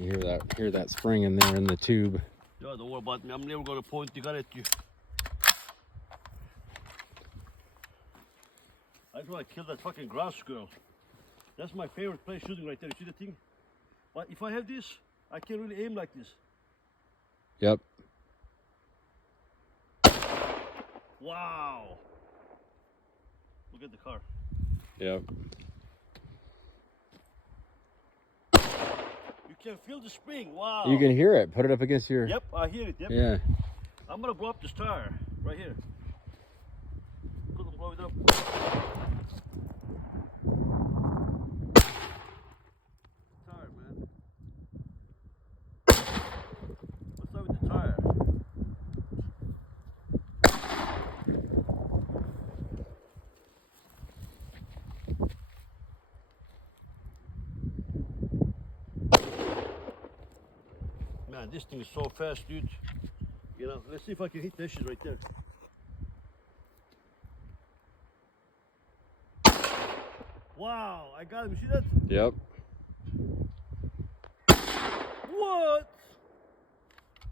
You hear that spring in there in the tube. Yeah, don't worry about me. I'm never gonna point the gun at you. I just want to kill that fucking grouse squirrel. That's my favorite place shooting right there. You see the thing? But if I have this, I can't really aim like this. Yep. Wow. Look at the car. Yep. You can feel the spring. Wow. You can hear it. Put it up against your... Yep, I hear it. Yep. Yeah. I'm gonna blow up this tire right here. Couldn't blow it up. Tire, man. What's up with the tire? Man, this thing is so fast, dude. You know, let's see if I can hit that shit right there. Wow, I got him. See that? Yep. What?